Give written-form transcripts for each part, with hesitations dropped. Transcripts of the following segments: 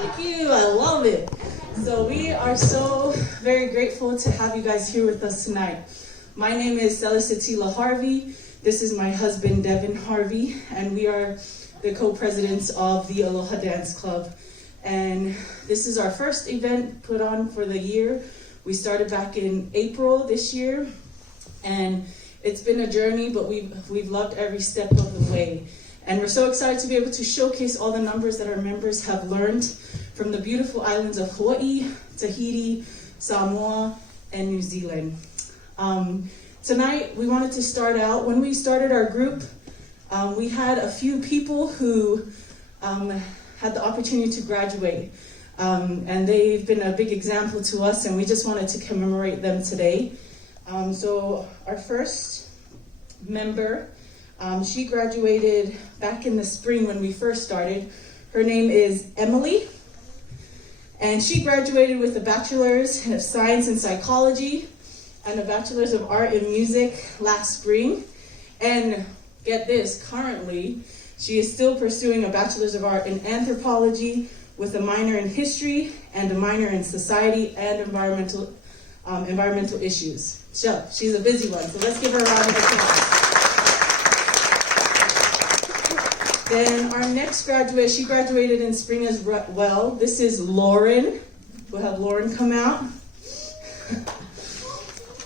Thank you. I love it. So we are so very grateful to have you guys here with us tonight. My name is Celisatila Harvey. This is my husband, Devin Harvey, and we are the co-presidents of the Aloha Dance Club. And this is our first event put on for the year. We started back in April this year, and it's been a journey, but we've loved every step of the way. And we're so excited to be able to showcase all the numbers that our members have learned from the beautiful islands of Hawaii, Tahiti, Samoa, and New Zealand. Tonight, we wanted to start out, when we started our group, we had a few people who had the opportunity to graduate. And they've been a big example to us, and we just wanted to commemorate them today. So our first member, she graduated back in the spring when we first started. Her name is Emily, and she graduated with a bachelor's of science in psychology and a bachelor's of art in music last spring. And get this, currently, she is still pursuing a bachelor's of art in anthropology with a minor in history and a minor in society and environmental issues. So she's a busy one, so let's give her a round of applause. Then our next graduate, she graduated in spring as well. This is Lauren. We'll have Lauren come out.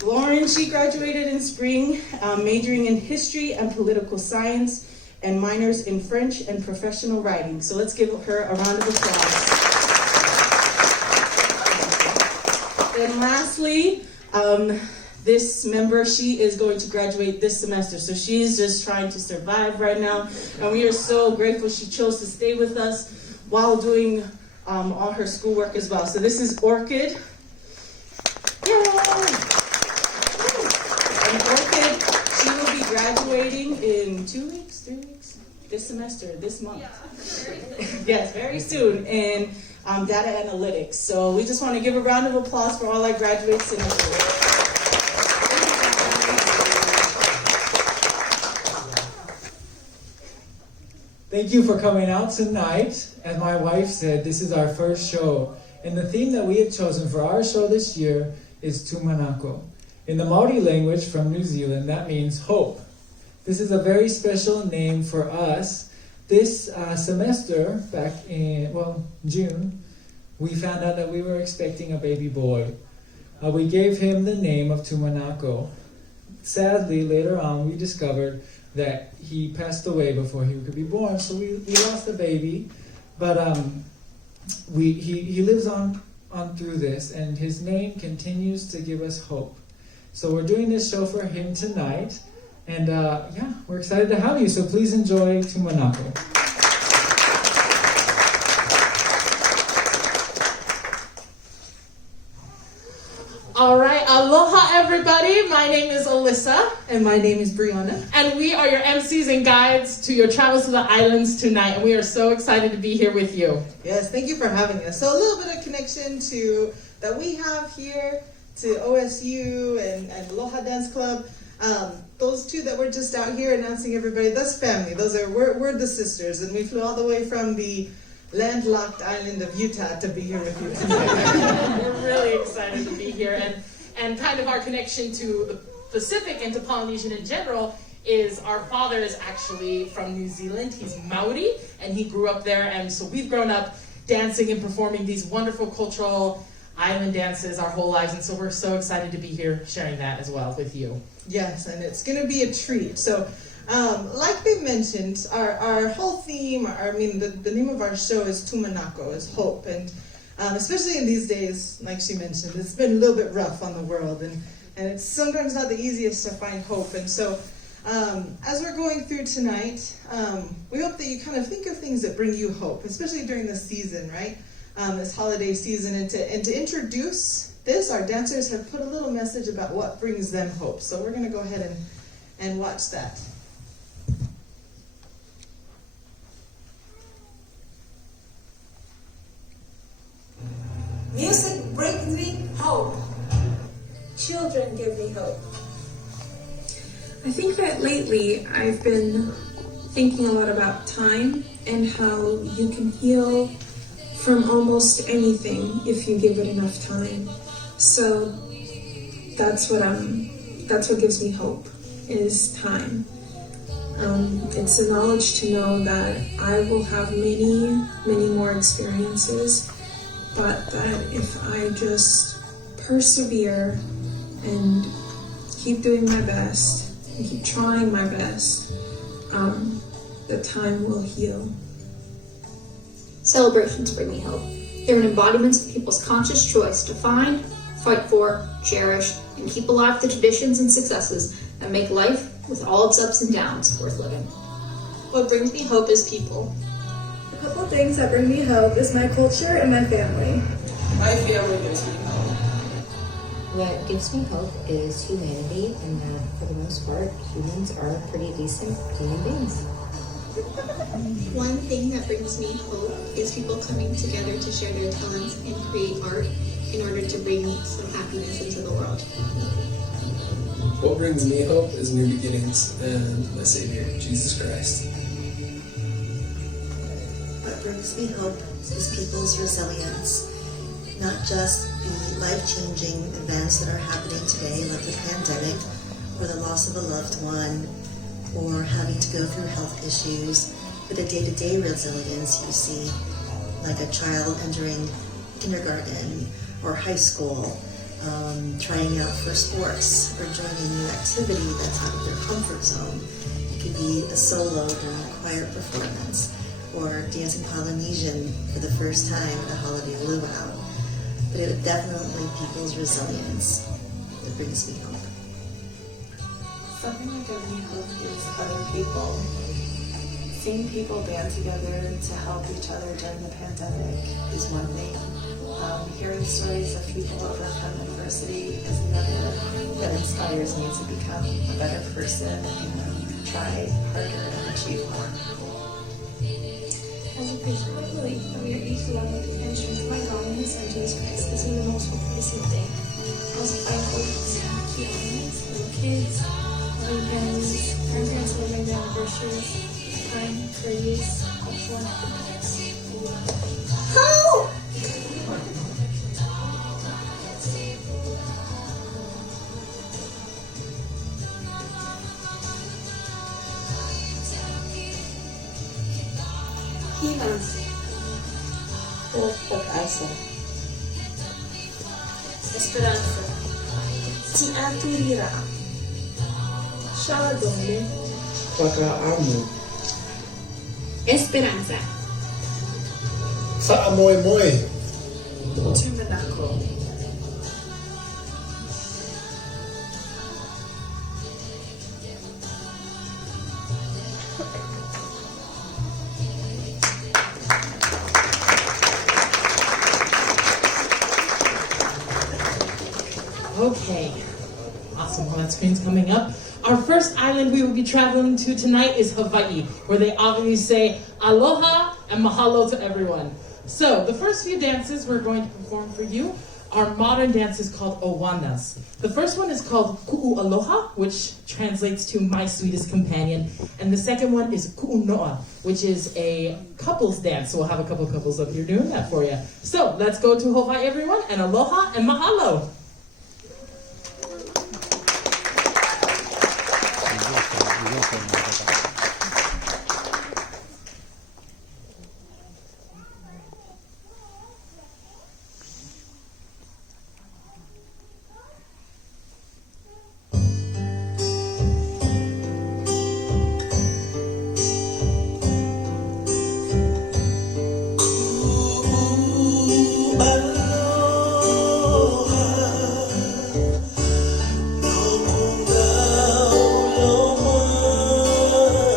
Lauren, she graduated in spring, majoring in history and political science and minors in French and professional writing. So let's give her a round of applause. And lastly, this member, she is going to graduate this semester. So she's just trying to survive right now. And we are so grateful she chose to stay with us while doing all her schoolwork as well. So this is Orchid. Yay! And Orchid, she will be graduating in 2 weeks, 3 weeks? This semester, this month. Yeah, very soon. Yes, very soon. In data analytics. So we just want to give a round of applause for all our graduates in the school. Thank you for coming out tonight. As my wife said, this is our first show. And the theme that we have chosen for our show this year is Tumanako. In the Maori language from New Zealand, that means hope. This is a very special name for us. This semester, back in, June, we found out that we were expecting a baby boy. We gave him the name of Tumanako. Sadly, later on, we discovered that he passed away before he could be born, so we lost the baby. But he lives on through this, and his name continues to give us hope. So we're doing this show for him tonight, and we're excited to have you, so please enjoy Tumanako. All right, aloha everybody. My name is Alyssa. And my name is Brianna. And we are your MCs and guides to your travels to the islands tonight. And we are so excited to be here with you. Yes, thank you for having us. So a little bit of connection that we have here to OSU and Aloha Dance Club. Those two that were just out here announcing everybody, that's family. We're the sisters, and we flew all the way from the landlocked island of Utah to be here with you tonight. We're really excited to be here, and kind of our connection to the Pacific and to Polynesian in general is our father is actually from New Zealand. He's Maori, and he grew up there, and so we've grown up dancing and performing these wonderful cultural island dances our whole lives, and so we're so excited to be here sharing that as well with you. Yes, and it's going to be a treat. So like they mentioned, our whole theme, the name of our show is Tumanako, is hope. And especially in these days, like she mentioned, it's been a little bit rough on the world. And it's sometimes not the easiest to find hope. And so as we're going through tonight, we hope that you kind of think of things that bring you hope, especially during this season, right? This holiday season. And to introduce this, our dancers have put a little message about what brings them hope. So we're going to go ahead and watch that. Music brings me hope. Children give me hope. I think that lately I've been thinking a lot about time and how you can heal from almost anything if you give it enough time. So that's what gives me hope, is time. It's a knowledge to know that I will have many, many more experiences, but that if I just persevere and keep doing my best and keep trying my best, the time will heal. Celebrations bring me hope. They're an embodiment of people's conscious choice to find, fight for, cherish, and keep alive the traditions and successes that make life, with all its ups and downs, worth living. What brings me hope is people. A couple of things that bring me hope is my culture and my family. My family gives me hope. What gives me hope is humanity, and that for the most part, humans are pretty decent human beings. One thing that brings me hope is people coming together to share their talents and create art in order to bring some happiness into the world. What brings me hope is new beginnings and my Savior, Jesus Christ. What brings me hope is people's resilience. Not just the life-changing events that are happening today, like the pandemic, or the loss of a loved one, or having to go through health issues, but the day-to-day resilience you see, like a child entering kindergarten or high school, trying out for sports or joining a new activity that's out of their comfort zone. It could be a solo during a choir performance, or dancing Polynesian for the first time at a holiday luau. But it would definitely people's resilience that brings me hope. Something that gives me hope is other people. Seeing people band together to help each other during the pandemic is one thing. Hearing stories of people overcome adversity is another that inspires me to become a better person and try harder and achieve more. As a preacher, I believe that we are each loved and strengthened by God and His Son Jesus Christ is the most hopeful day. Also, I hope to families, little kids, loving families, grandparents celebrating their anniversaries, time for use, hopeful and happiness. Pag-asa. Esperanza. Tiaturira. Shaladome. Pagkaamo. Esperanza. Sa amoy-moy. Tumanako. Okay, awesome. Well, that screen's coming up. Our first island we will be traveling to tonight is Hawaii, where they obviously say aloha and mahalo to everyone. So the first few dances we're going to perform for you are modern dances called owanas. The first one is called ku'u aloha, which translates to my sweetest companion, and the second one is ku'u noa, which is a couples dance. So we'll have a couple couples up here doing that for you. So let's go to Hawaii, everyone, and aloha and mahalo. Aloha,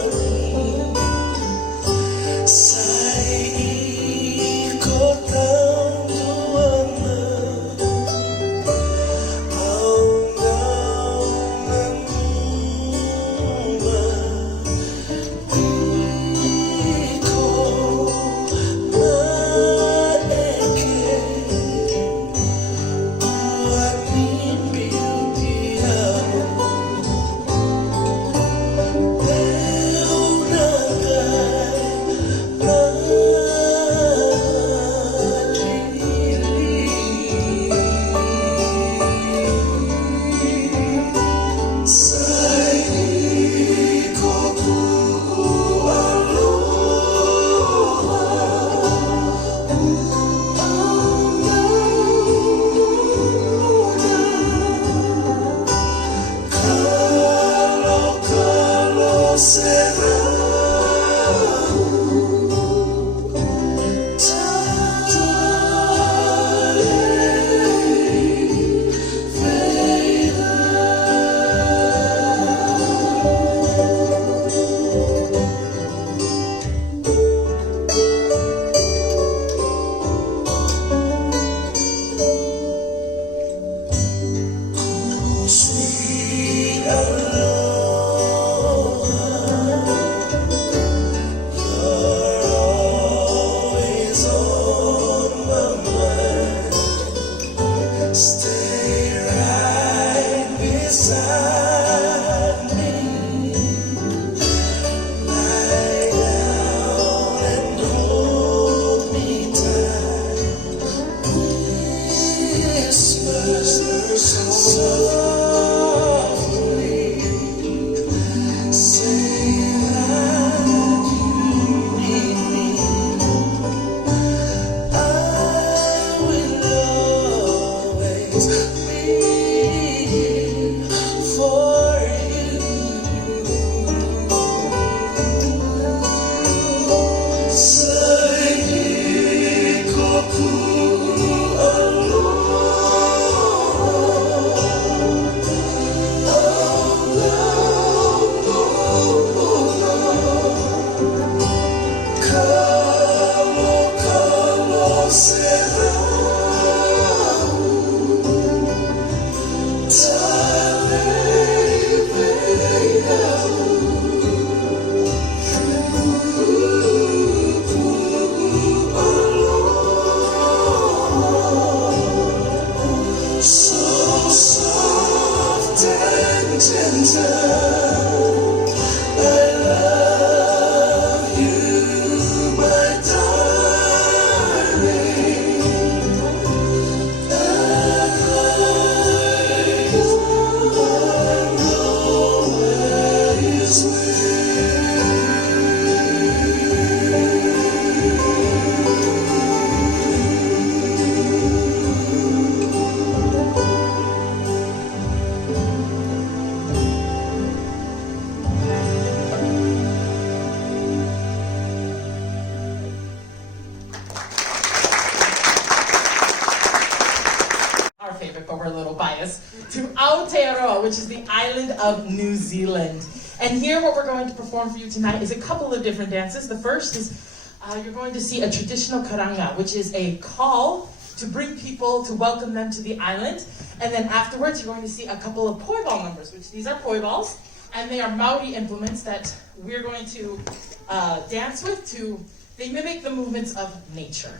But we're a little biased, to Aotearoa, which is the island of New Zealand. And here what we're going to perform for you tonight is a couple of different dances. The first is you're going to see a traditional karanga, which is a call to bring people, to welcome them to the island. And then afterwards you're going to see a couple of poi ball numbers, which these are poi balls, and they are Maori implements that we're going to dance with. They mimic the movements of nature.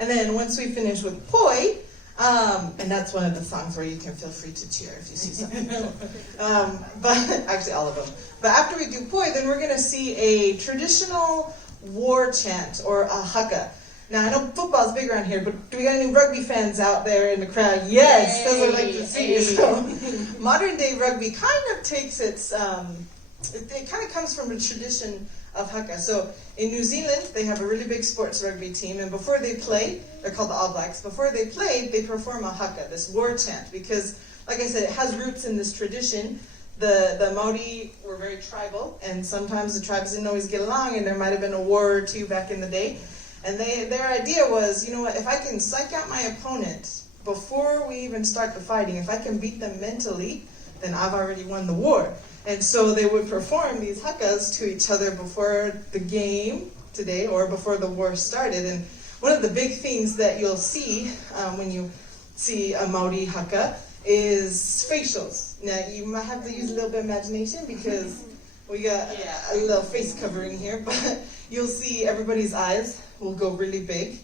And then once we finish with poi, and that's one of the songs where you can feel free to cheer if you see something cool. But actually all of them. But after we do poi, then we're going to see a traditional war chant, or a haka. Now I know football's big around here, but do we got any rugby fans out there in the crowd? Yes, that's what I like to see. So modern day rugby kind of takes its, it kind of comes from a tradition of haka. So in New Zealand, they have a really big sports rugby team, and before they play, they're called the All Blacks, before they play, they perform a haka, this war chant, because, like I said, it has roots in this tradition. The Maori were very tribal, and sometimes the tribes didn't always get along, and there might have been a war or two back in the day. And their idea was, you know what, if I can psych out my opponent before we even start the fighting, if I can beat them mentally, then I've already won the war. And so they would perform these hakas to each other before the game today, or before the war started. And one of the big things that you'll see when you see a Maori haka is facials. Now you might have to use a little bit of imagination because we got a little face covering here, but you'll see everybody's eyes will go really big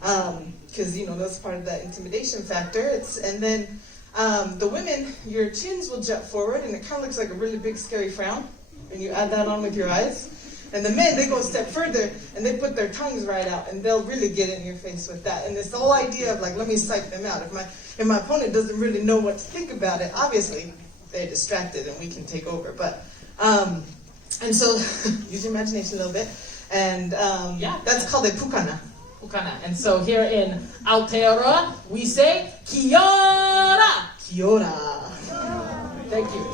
because that's part of that intimidation factor. And then the women, your chins will jut forward, and it kind of looks like a really big scary frown, and you add that on with your eyes. And the men, they go a step further, and they put their tongues right out, and they'll really get in your face with that. And this whole idea of, like, let me psych them out. If my opponent doesn't really know what to think about it, obviously they're distracted, and we can take over. But and so use your imagination a little bit, and that's called a pukana. Pukana. And so here in Aotearoa, we say Kia ora! Kia ora. Thank you.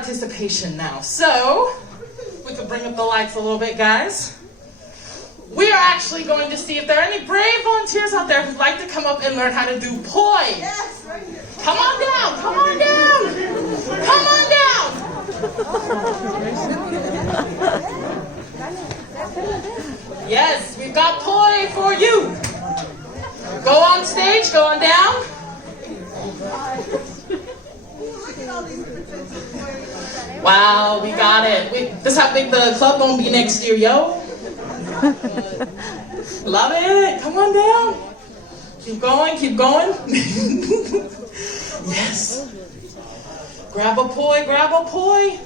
participation now. So, we can bring up the lights a little bit, guys. We are actually going to see if there are any brave volunteers out there who'd like to come up and learn how to do poi. Yes, right here. Come on down, come on down. Come on down. Yes, we've got poi for you. Go on stage, go on down. Wow, we got it. This is how big the club gonna be next year, yo. Love it. Come on down. Keep going, keep going. Yes. Grab a poi, grab a poi.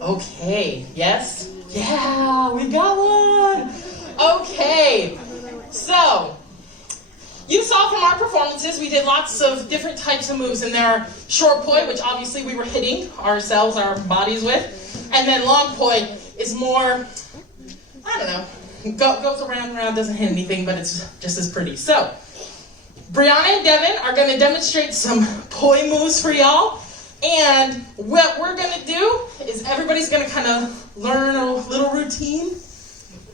Okay, yes? Yeah, we got one. Okay, so you saw from our performances, we did lots of different types of moves, and there are short poi, which obviously we were hitting ourselves, our bodies with, and then long poi is more, I don't know, goes around and around, doesn't hit anything, but it's just as pretty. So, Brianna and Devin are going to demonstrate some poi moves for y'all, and what we're going to do is everybody's going to kind of learn a little routine,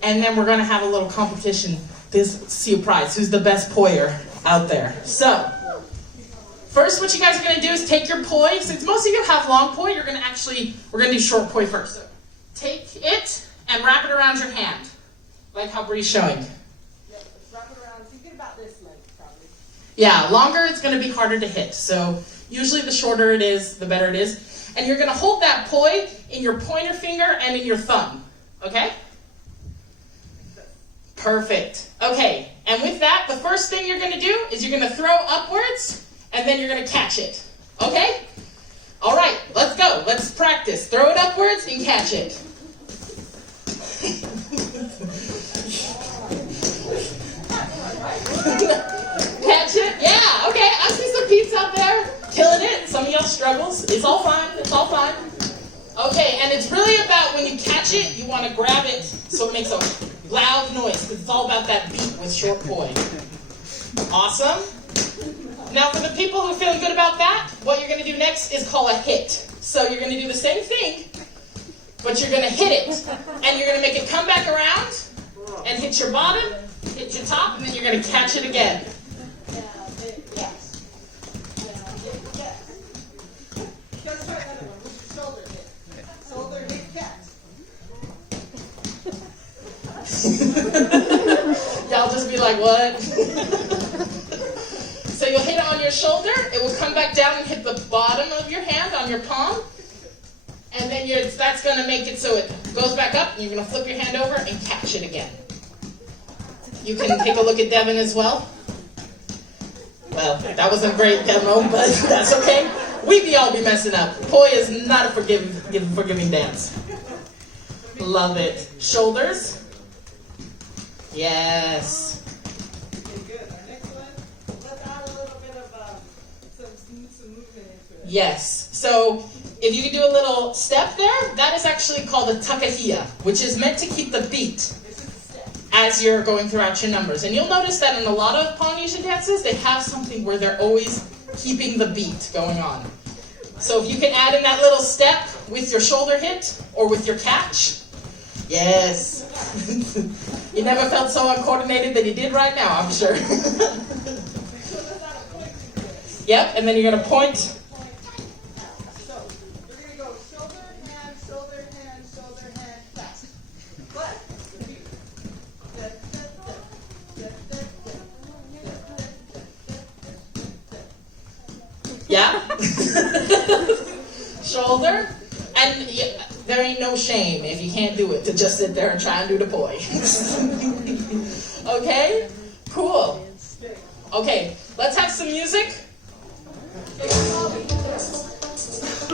and then we're going to have a little competition. See a prize. Who's the best poyer out there? So, first what you guys are going to do is take your poi. Since most of you have long poi, we're going to do short poi first. So, take it and wrap it around your hand, like how Bree's showing. Yeah, let's wrap it around. So you get about this length, probably. Yeah, longer it's going to be harder to hit. So, usually the shorter it is, the better it is. And you're going to hold that poi in your pointer finger and in your thumb. Okay? Perfect. Okay, and with that, the first thing you're going to do is you're going to throw upwards, and then you're going to catch it. Okay? All right, let's go. Let's practice. Throw it upwards and catch it. Catch it? Yeah, okay. I see some peeps out there killing it. Some of y'all struggles. It's all fine. It's all fine. Okay, and it's really about when you catch it, you want to grab it so it makes a loud noise, because it's all about that beat with short poi. Awesome. Now for the people who are feeling good about that, what you're going to do next is call a hit. So you're going to do the same thing, but you're going to hit it. And you're going to make it come back around and hit your bottom, hit your top, and then you're going to catch it again. Y'all just be like, what? So you'll hit it on your shoulder, it will come back down and hit the bottom of your hand on your palm, and then that's going to make it so it goes back up, and you're going to flip your hand over and catch it again. You can take a look at Devin as well. Well, that was a great demo, but that's okay. We all be messing up. Poi is not a forgiving dance. Love it. Shoulders. Yes. Okay, good. Our next one, let's add a little bit of some movement into it. Yes. So if you can do a little step there, that is actually called a takahia, which is meant to keep the beat as you're going throughout your numbers. And you'll notice that in a lot of Polynesian dances, they have something where they're always keeping the beat going on. So if you can add in that little step with your shoulder hit or with your catch, yes. You never felt so uncoordinated than you did right now, I'm sure. Yep, and then you're going to point. So we're going to go shoulder, hand, clasp. But, Yeah. Shoulder. And there ain't no shame if you can't do it to just sit there and try and do the poi. Okay? Cool. Okay, let's have some music.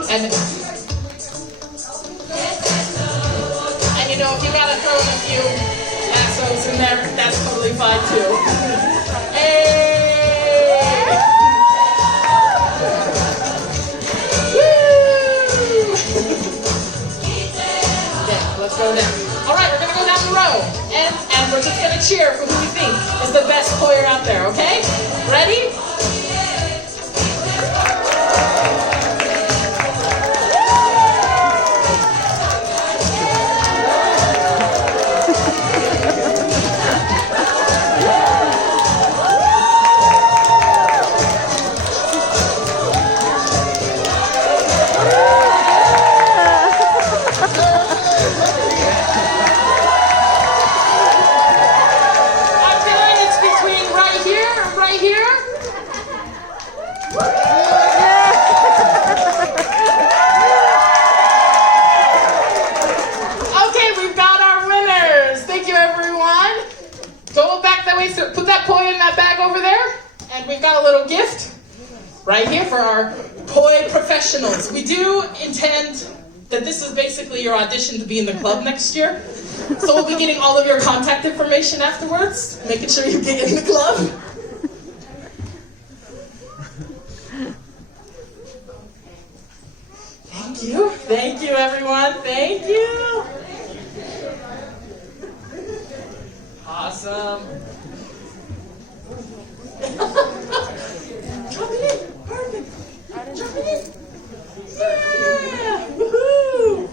And you know, if you gotta throw in a few assos in there, that's totally fine too. Hey! Woo! Yeah, let's go down. All right, we're gonna go down the row, and we're just gonna cheer for who we think is the best poyer out there. Okay? Ready? Put that poi in that bag over there, and we've got a little gift right here for our poi professionals. We do intend that this is basically your audition to be in the club next year. So we'll be getting all of your contact information afterwards, making sure you get in the club. Thank you. Thank you, everyone. Thank you. Awesome. Drop it in. Perfect. Drop it in. Yeah. Woohoo.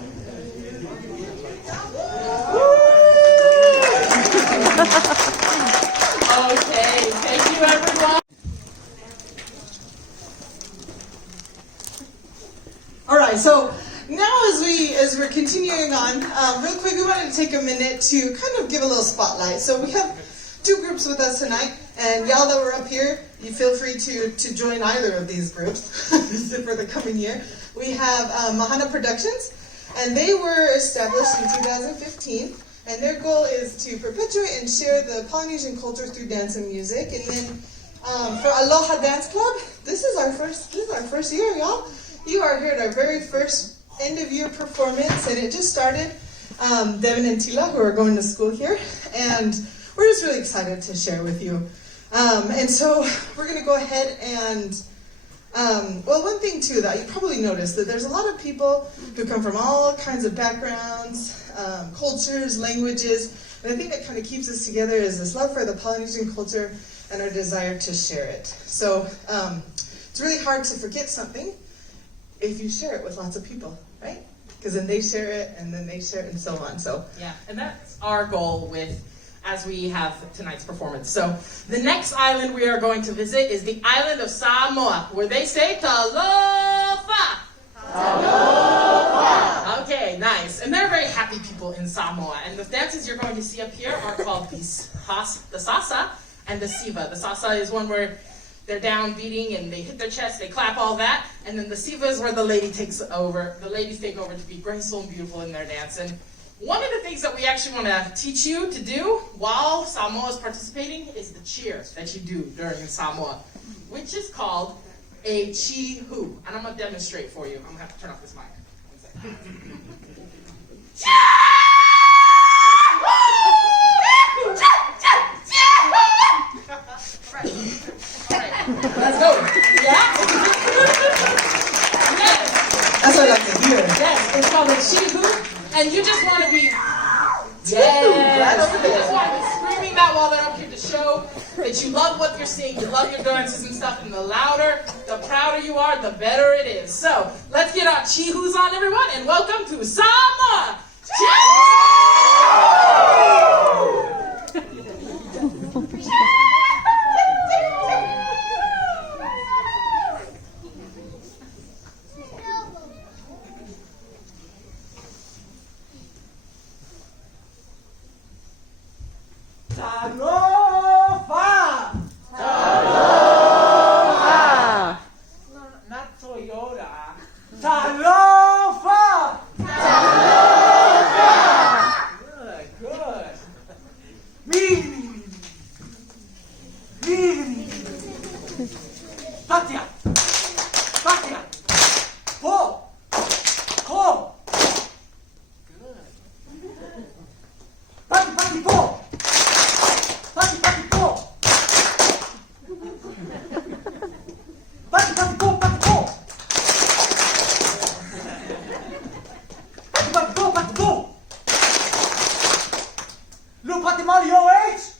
Okay. Thank you, everyone. All right. So now, as we're continuing on, real quick, we wanted to take a minute to kind of give a little spotlight. So we have two groups with us tonight, and y'all that were up here, you feel free to join either of these groups for the coming year. We have Mahana Productions, and they were established in 2015, and their goal is to perpetuate and share the Polynesian culture through dance and music. And then for Aloha Dance Club, this is our first year, y'all. You are here at our very first end of year performance, and it just started. Devin and Tila, who are going to school here, and we're just really excited to share with you. And so we're going to go ahead and, well, one thing too that you probably noticed, that there's a lot of people who come from all kinds of backgrounds, cultures, languages, and I think that kind of keeps us together is this love for the Polynesian culture and our desire to share it. So it's really hard to forget something if you share it with lots of people, right? Because then they share it, and then they share it, and so on. So yeah, and that's our goal as we have tonight's performance. So the next island we are going to visit is the island of Samoa, where they say Talofa. Talofa. Okay, nice. And they're very happy people in Samoa. And the dances you're going to see up here are called the sasa and the siva. The sasa is one where they're down beating and they hit their chest, they clap, all that. And then the siva is where the ladies take over to be graceful and beautiful in their dance. And one of the things that we actually want to teach you to do while Samoa is participating is the cheer that you do during Samoa, which is called a chi-hu. And I'm going to demonstrate for you. I'm going to have to turn off this mic. Let's go. Yeah? Yes. That's what I like to hear. Yes, it's called a chi-hu. And you just want to be, yes, you just want to be screaming that while they're up here to show that you love what you're seeing, you love your dances and stuff, and the louder, the prouder you are, the better it is. So, let's get our chi-hus on, everyone, and welcome to Samoa! Aloha! Aloha! Not Toyota. Aloha! Aloha! Inu Patimali OH!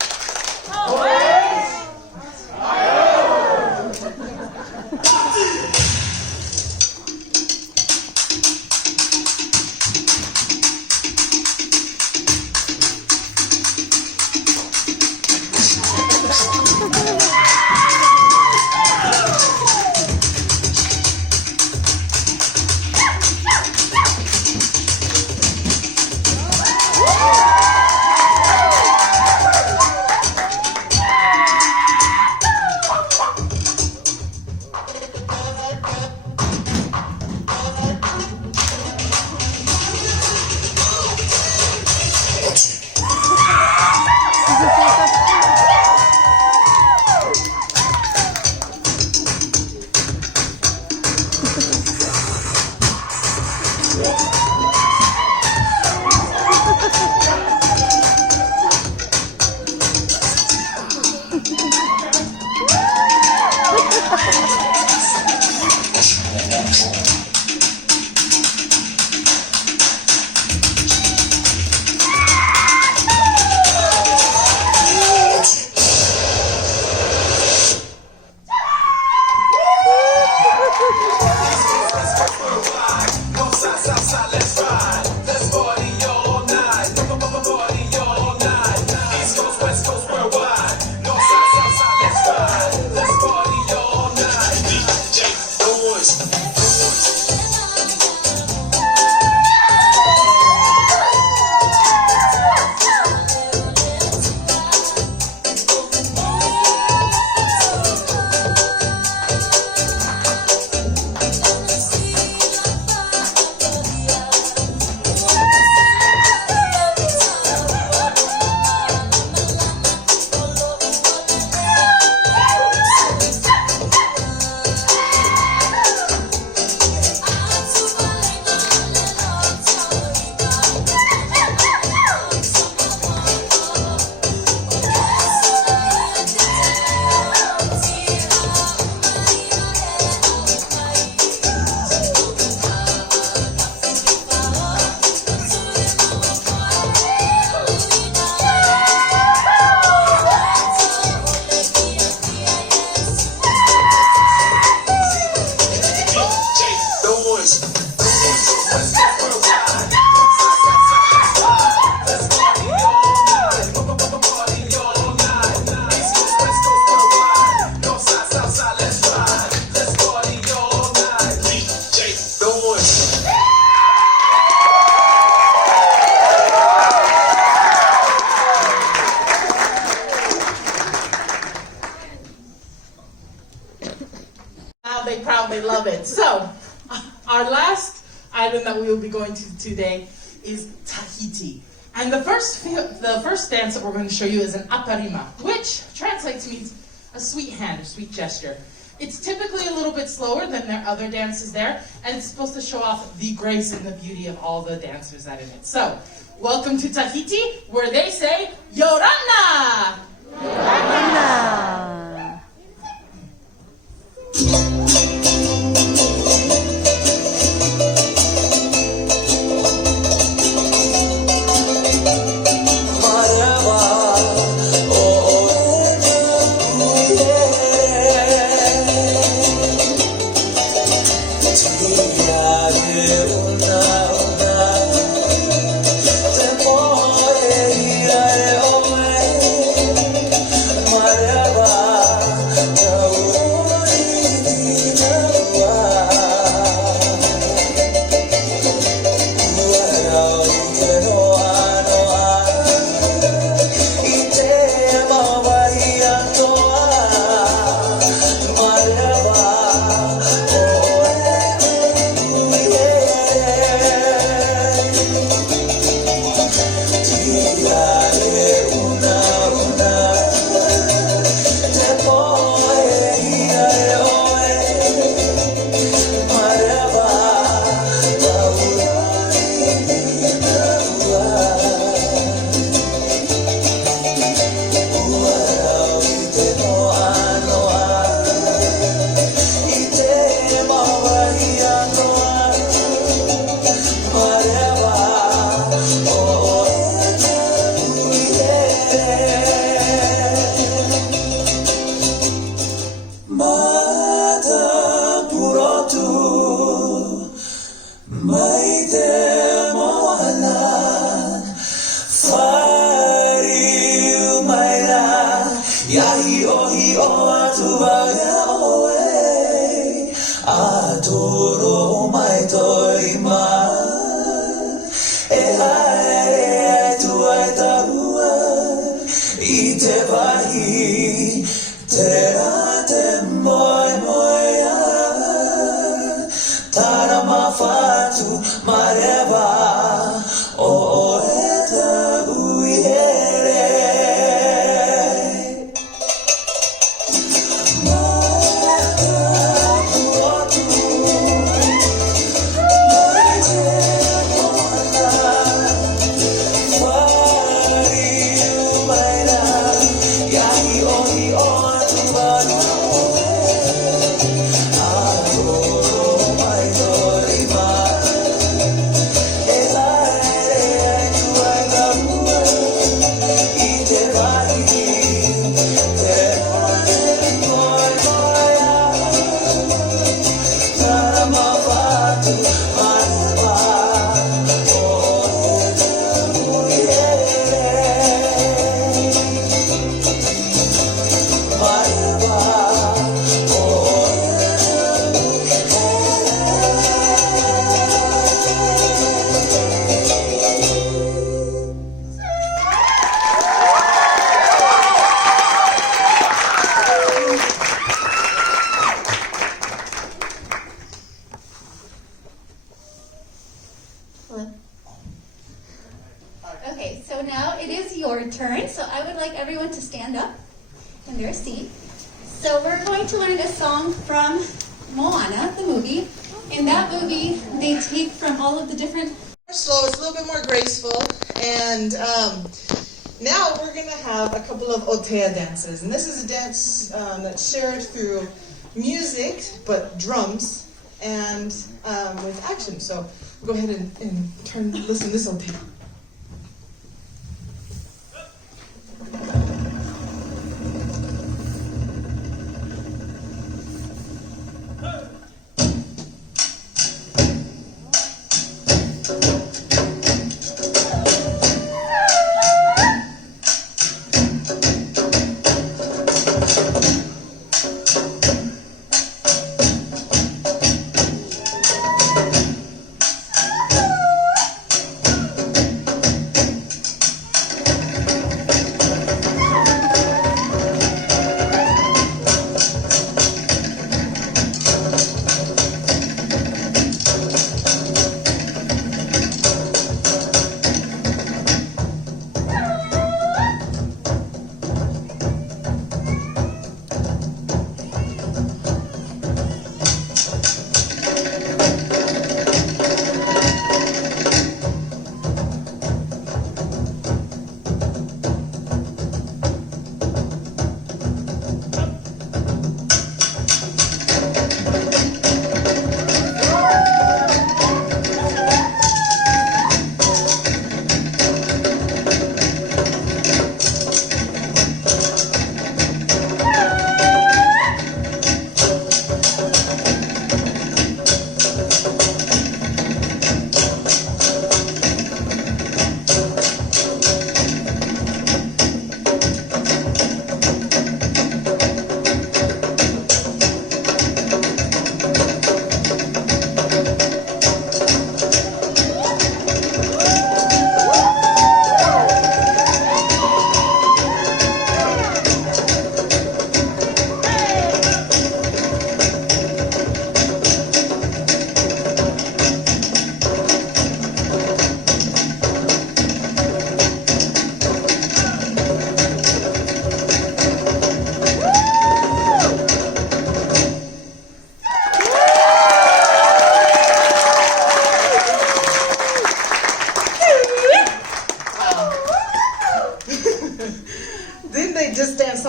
They proudly love it. So, our last item that we will be going to today is Tahiti. And the first dance that we're going to show you is an aparima, which translates means a sweet hand, a sweet gesture. It's typically a little bit slower than their other dances there, and it's supposed to show off the grace and the beauty of all the dancers that are in it. So, welcome to Tahiti, where they say, Yorana! Yorana! Whāriu mai rā, iahi ohi o atu waya oe, a toro mai toima, e haere ai tu ai taua, i te wahi, te rea te moe moea, tara mawhatu marewa, o e ta uihere. Okay, so now it is your turn. So I would like everyone to stand up in their seat. So we're going to learn a song from Moana, the movie. In that movie, they take from all of the different... Slow, it's a little bit more graceful. And now we're going to have a couple of otea dances. And this is a dance that's shared through music, but drums, and with action. So go ahead and listen to this otea.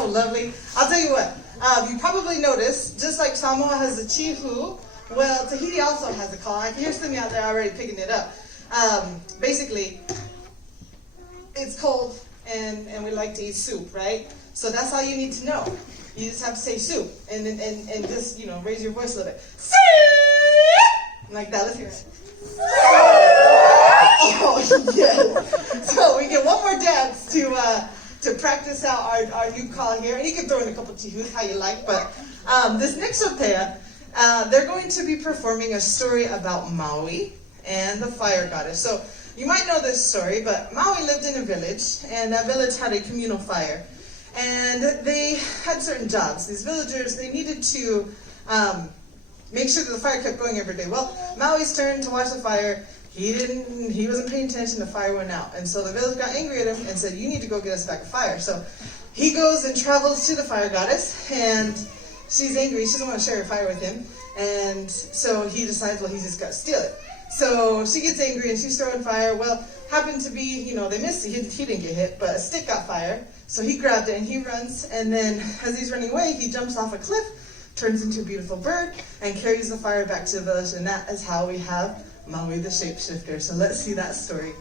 Lovely. I'll tell you what, you probably noticed, just like Samoa has a chihu, well, Tahiti also has a call. I can hear Simi out there already picking it up. Basically, it's cold and we like to eat soup, right? So that's all you need to know. You just have to say soup and just, raise your voice a little bit. Soup! Like that, let's hear it. Oh, yes. So we get one more dance to practice out our new call here. And you can throw in a couple tihus, how you like. But this next otea, they're going to be performing a story about Maui and the fire goddess. So you might know this story, but Maui lived in a village, and that village had a communal fire. And they had certain jobs. These villagers, they needed to make sure that the fire kept going every day. Well, Maui's turn to watch the fire. He wasn't paying attention, the fire went out. And so the village got angry at him and said, you need to go get us back a fire. So he goes and travels to the fire goddess, and she's angry. She doesn't want to share her fire with him. And so he decides, well, he's just got to steal it. So she gets angry and she's throwing fire. Well, happened to be, they missed it. He didn't get hit, but a stick got fire. So he grabbed it and he runs. And then as he's running away, he jumps off a cliff, turns into a beautiful bird, and carries the fire back to the village. And that is how we have Maui the shapeshifter. So let's see that story.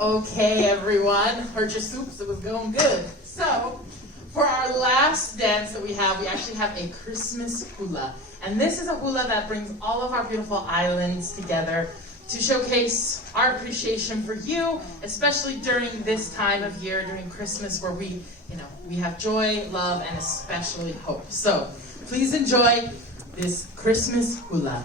Okay, everyone, heard your soups, it was going good. So, for our last dance that we actually have a Christmas hula. And this is a hula that brings all of our beautiful islands together to showcase our appreciation for you, especially during this time of year, during Christmas, where we have joy, love, and especially hope. So, please enjoy this Christmas hula.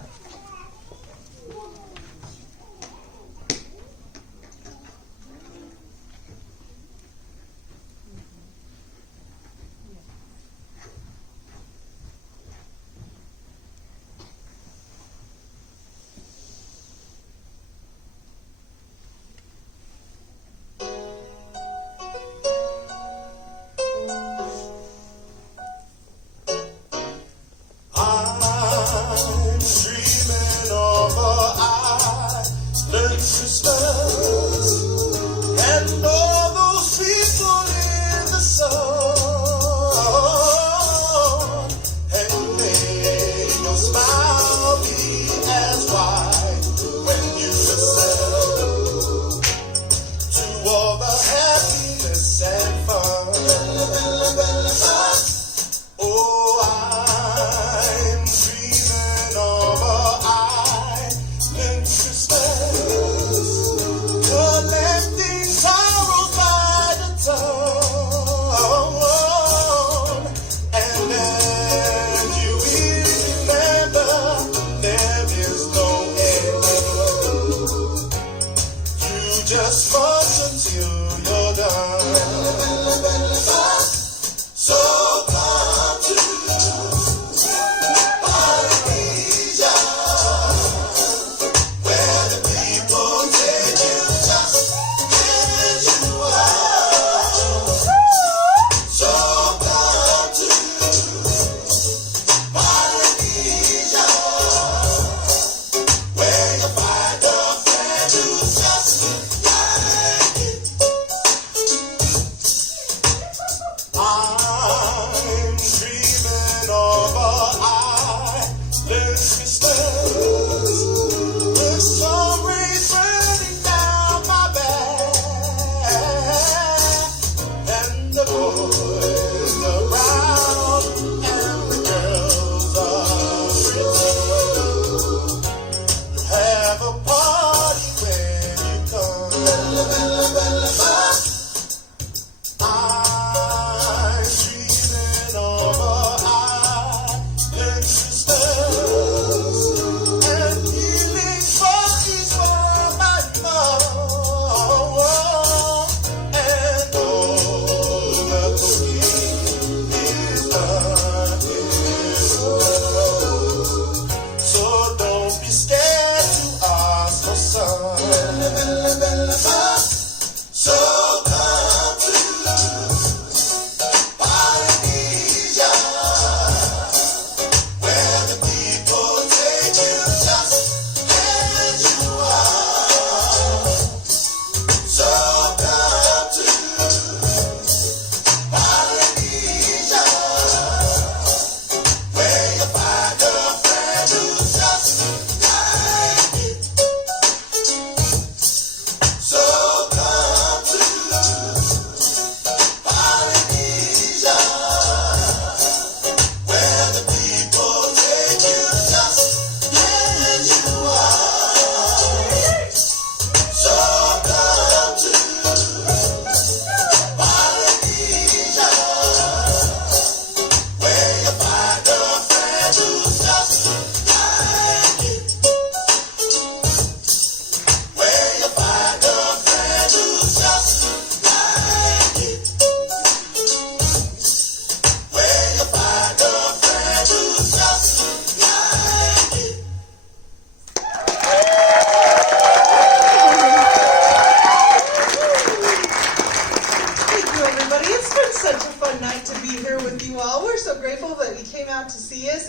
I'm dreaming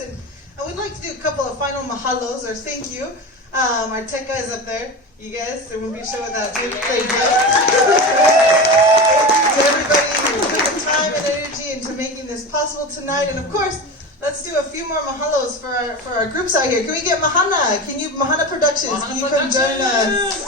course. And we'd like to do a couple of final mahalos or thank you. Our tech guys up there, you guys, there won't be a show without you. Thank you. To everybody who put the time and energy into making this possible tonight. And of course, let's do a few more mahalos for our groups out here. Can we get Mahana? Mahana Productions, can you come join us?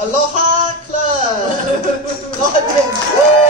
Aloha Club. Aloha Club.